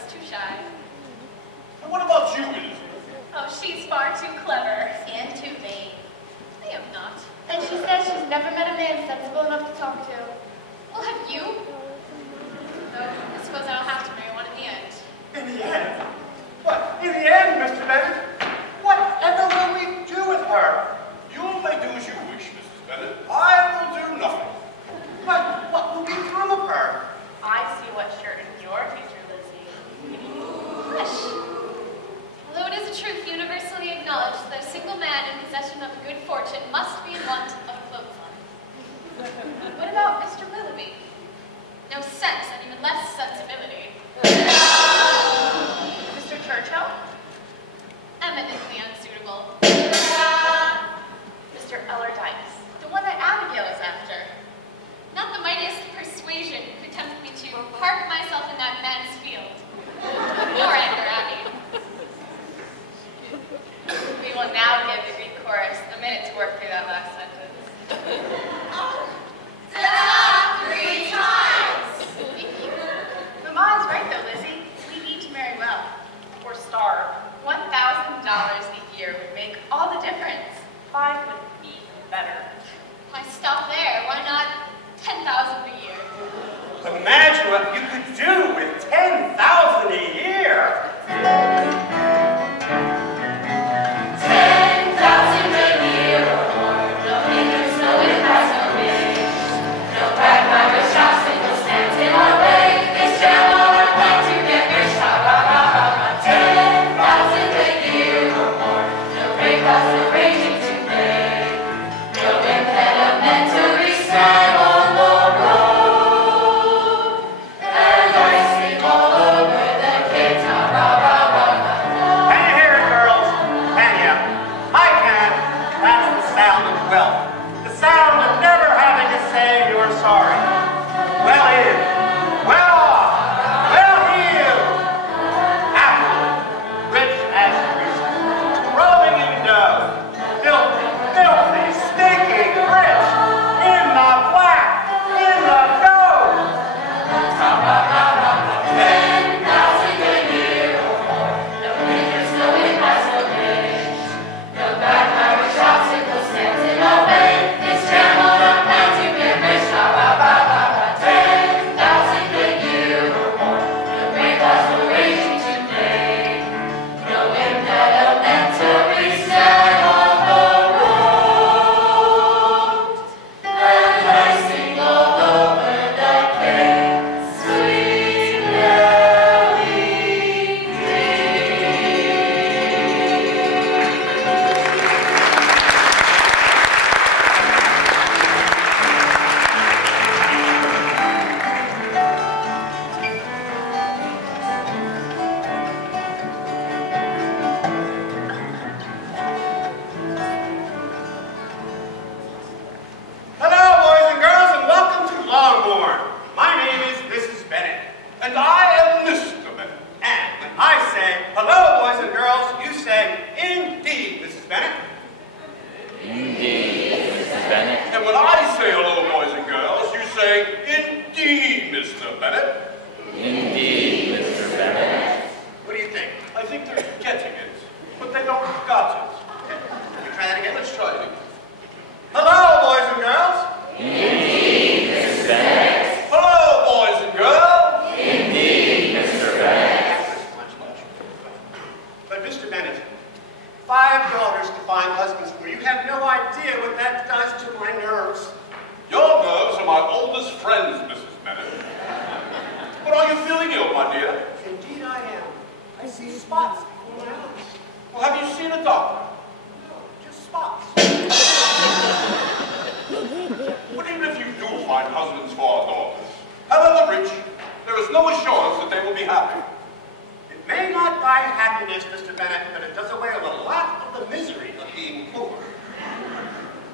was too shy. And what about you, Elizabeth? Oh, she's far too clever and too vain. I am not. And she says she's never met a man sensible enough to talk to. Well, have you? Though, I suppose I'll have to marry one in the end. In the end? What? In the end, Mr. Bennett? Whatever will we do with her? You may do as you wish, Mrs. Bennett. I will do nothing. But what will become of her? I see what's sure in your future, Lizzie. Hush. Although it is a truth universally acknowledged that a single man in possession of good fortune must be in want of a clothesline. What about Mr. Willoughby? No sense and even less sensibility. Mr. Churchill? Eminently unsuitable. Mr. Ellardyce? The one that Abigail is after. Not the mightiest persuasion could tempt me to park myself in that man's field. Nor enter Abbey. We will now give the Greek chorus a minute to work through that last sentence. Ta-da! 3 times! Thank you. Mama's right though, Lizzie. We need to marry well. Or starve. $1,000 a year would make all the difference. 5 would be even better. Why stop there? Why not 10,000 a year? Imagine what you could do with 10,000 a year. 10,000 a year or more. No fingers, no impact, no bitch. No quagmire shops and no stands in our way. It's jam on our plan to get rich. Ha ha ha ha ha. 10,000 a year or more. No break off, no raging to play. No impediment to reset on the road. And I sing all over the kids. Ha ha ha ha ha. Can you hear it, girls? Can you? I can. That's the sound of wealth. The sound of never having to say you're sorry. Well in, well off, well heeled, affluent, rich as grease, rolling in dough, filthy, filthy, stinking rich, in the black, in the gold. 10,000 a year or more. No fingers, no impacts, no bitch. No quagmire shops and no stands in our way. It's jam on our plan to get rich. Ha ha ha ha ha. 10,000 a year or more. No break off, no raging to play. No impediment to reset on the road. And I sing all over the place. Sweet Hello, boys and girls, and welcome to Longbourn. My name is Mrs. Bennett, and I am Mr. Bennett. And when I say, hello, boys and girls, you say, indeed, Mrs. Bennett. Indeed, Mrs. Bennett. And when I say, hello, boys and girls, you say, indeed, Mr. Bennett. Indeed, Mr. Bennett. What do you think? I think they're getting it, but they don't got it. Can we try that again? Let's try it again. Hello, boys and girls. Indeed, Mrs. Bennett. Hello, boys and girls. Indeed, Mr. Bennett. Much. But Mr. Bennett, 5 daughters to find husbands for. You have no idea what that does to my nerves. Your nerves are my oldest friends, Mrs. Bennett. But are you feeling ill, my dear? Indeed I am. I see spots before my eyes. Well, have you seen a doctor? No, just spots. But even if you do find husbands for our daughters, however rich, there is no assurance that they will be happy. It may not buy happiness, Mr. Bennett, but it does away with a lot of the misery of being poor.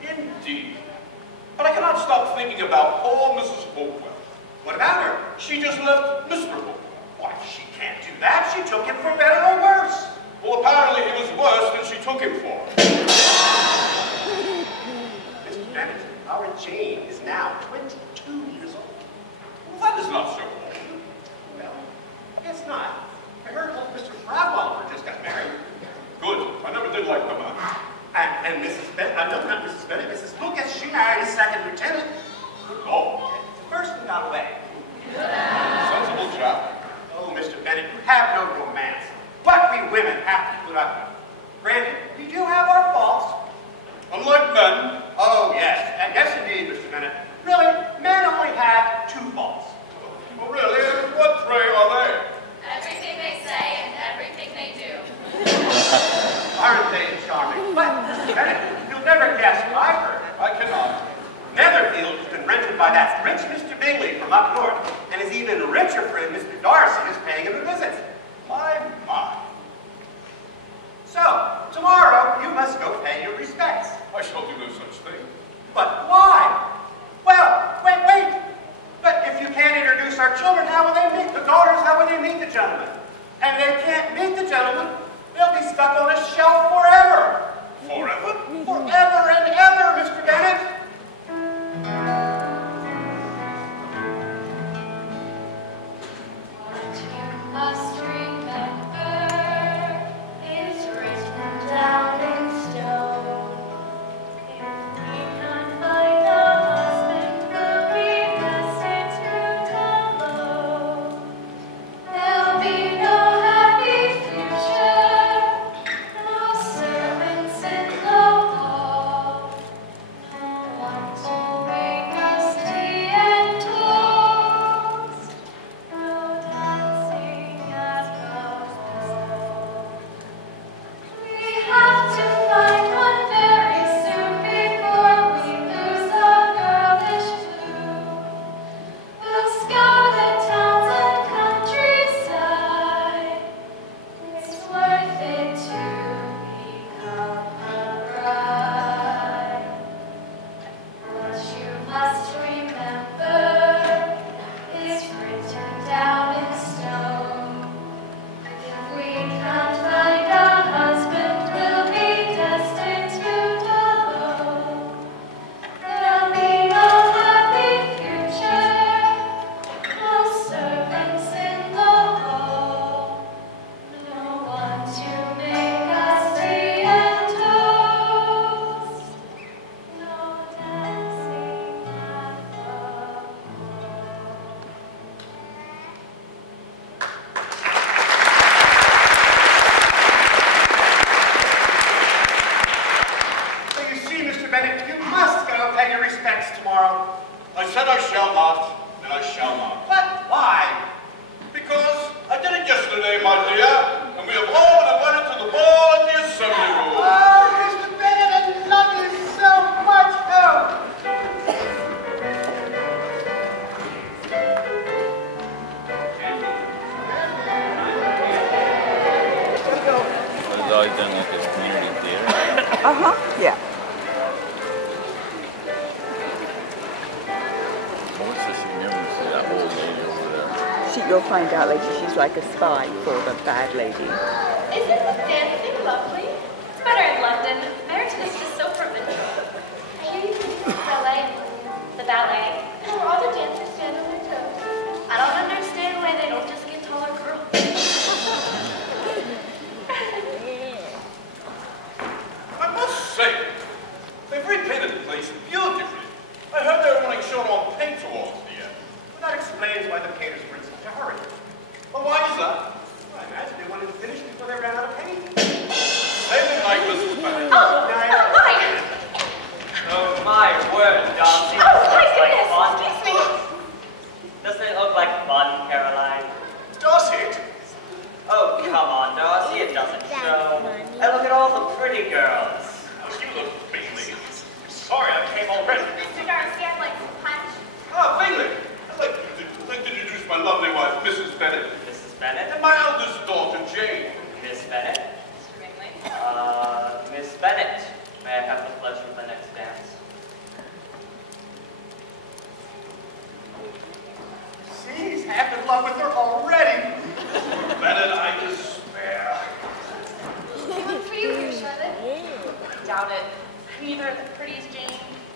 Indeed. But I cannot stop thinking about poor Mrs. Hopewell. What about her? She just left miserable. Why, she can't do that. She took him for better or worse. Well, apparently he was worse than she took him for. Mr. Bennett, our Jane is now 22 years old. Well, that is not so old. Well, I guess not. And Mrs. Bennett, no, not Mrs. Bennett, Mrs. Lucas, she married a second lieutenant. Oh, the first one got away. Sensible chap. Oh, Mr. Bennett, you have no romance. What we women have to put up with. Granted, we do have our faults. Unlike men. Oh, yes. And yes, indeed, Mr. Bennett. Really, men only have two faults. Oh, really? And what, pray, are they? Everything they say and everything they do. Aren't they charming? But, Mr. Bennett, you'll never guess what I've heard. I cannot. Netherfield has been rented by that rich Mr. Bingley from up north, and his even richer friend, Mr. Darcy, is paying him a visit. My. So, tomorrow, you must go pay your respects. I shall do no such thing. But why? Well, wait. But if you can't introduce our children, how will they meet the daughters? How will they meet the gentlemen? And they can't meet the gentlemen. They'll be stuck on a shelf forever. Forever? Forever and ever, Mr. Bennett. What you must remember is written down in stone. If we can't find a husband, we'll be destined to follow. There'll be no happy future, no servants in the hall, no one to make us tea and toast, no dancing at the ball. We have to find one very soon before we lose our girlish bloom. We'll scour the towns and countryside. It's worth it to become a bride. What you must remember is written down in stone. If we can't find a husband, we'll be destined to follow. There'll be no happy future, no servants in the hall, no one to make us tea and toast, no dancing at the ball. So you see, Mr. Bennett, you must go pay your respects tomorrow. I said I shall not, and I shall not. But why? Because I did it yesterday, my dear, and we have all been invited to the ball in the assembly room. Oh, Mr. Bennett, I love you so much. Oh. It's always done like this community theater. Yeah. What's the significance of that old lady over there? You'll find out later she's like a spy for the bad lady. Isn't the dancing lovely? It's better in London. Meryton is just so provincial. I hear you think it's ballet. The ballet. Where all the dancers stand on their toes. I don't understand why they don't just get taller girls. I must say, they've repainted the place beautifully. I heard they were running short on paint towards the end. Well, that explains why the painters were in such a hurry. Well, why is that? Well, I imagine they wanted to finish before they ran out of paint. Same like Mrs. Bennett. Oh, hi. Oh my word, Darcy. Oh, This my looks like goodness. fun. Excuse me. Doesn't it look like fun, Caroline? Darcy? Oh, come on, Darcy, it doesn't show. And look at all the pretty girls. Oh, you look Bingley. Sorry, I came already. Mr. Darcy, I'd like some punch. Ah, Bingley. I'd like to introduce my lovely wife, Mrs. Bennett, Mrs. Bennett? and my eldest daughter, Jane. Miss Bennett? Mr. Bingley. Miss Bennett. May I have the pleasure of the next dance? See, he's half in love with her already. Bennett, I despair. Anyone for you here, Charlotte? I doubt it. I'm neither the prettiest Jane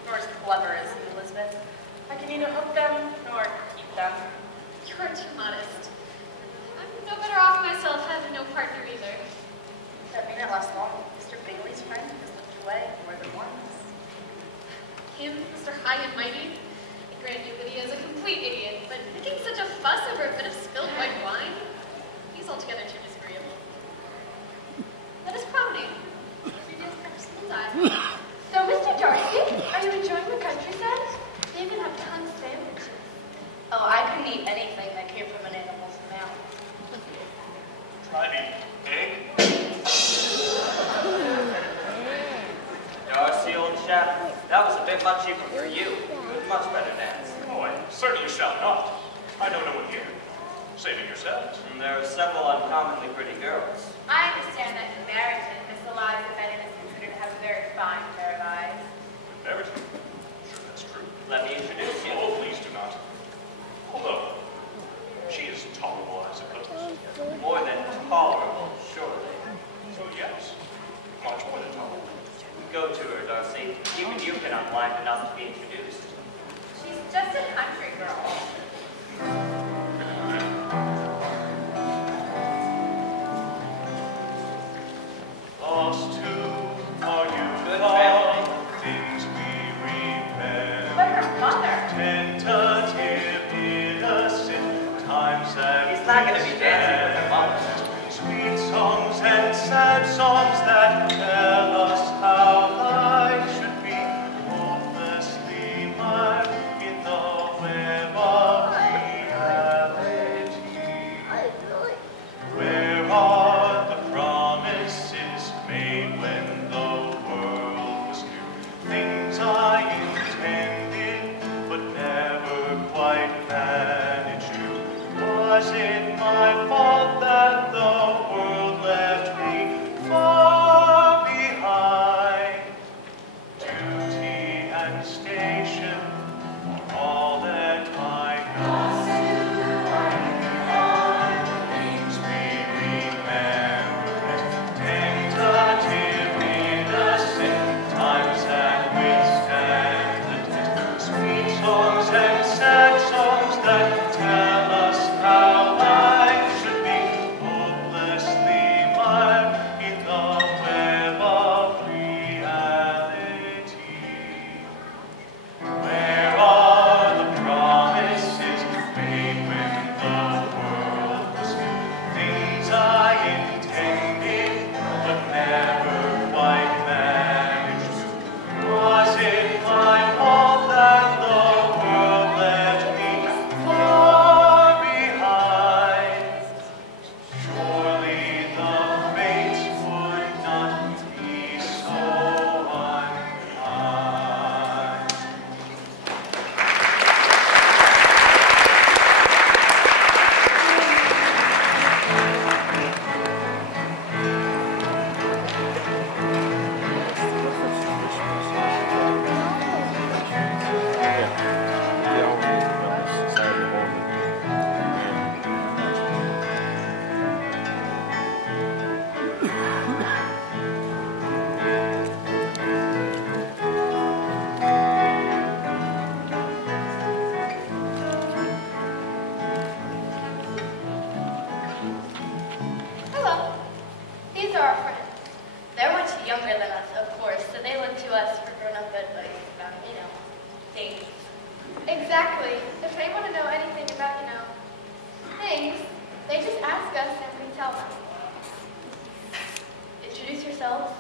nor as clever as Elizabeth. I can neither hook them nor keep them. You're too modest. I'm no better off myself having no partner either. That made it last long. Mr. Bingley's friend has slipped away. him, Mr. High and Mighty. Grant you that he is a complete idiot, but making such a fuss over a bit of spilled white wine, he's altogether too disagreeable. That is crowning. He deals perhaps in his eye. So, Mr. Darcy, are you enjoying the countryside? They even have tons of sandwiches. Oh, I couldn't eat anything that came from an animal's mouth. Try the egg. Darcy, old chap, that was a bit much even for you. You would much better dance. Oh, I certainly shall not. I know no one here. Saving yourselves. And there are several uncommonly pretty girls. I understand that in Meryton, Miss Eliza Bennet is considered to have a very fine pair of eyes. Meryton? Sure, that's true. Let me introduce you. Oh, please do not. Although, she is tolerable, I suppose. More than tolerable, surely. So yes, much more than tolerable. Go to her, Darcy. Even you cannot blind enough to be introduced. She's just a country girl. Lost to our youth, Good all family. things we remember. But her mother. Tentative, innocent times that He's not going to be dancing with her mother. sweet songs and sad songs that tell us how life should be, hopelessly marred in the web of reality. Where are the promises made when the world was new? Things I intended but never quite managed to. Was it my fault that the world left me far behind? Duty and station are all that I know. Things we remember as tentative, innocent times that withstand the test. Sweet songs and sad songs that tell us how life should be, hopelessly marred in the web of reality. Where are the promises made when the world was new? Things I intended but never quite managed to. Was it my fault that the world left me far behind? Surely the fates would not be so unkind. Hello. These are our friends. They're much younger than us, of course, so they look to us for grown-up advice about, things. Exactly. If they want to know anything about, things, they just ask us and we tell them. Introduce yourselves.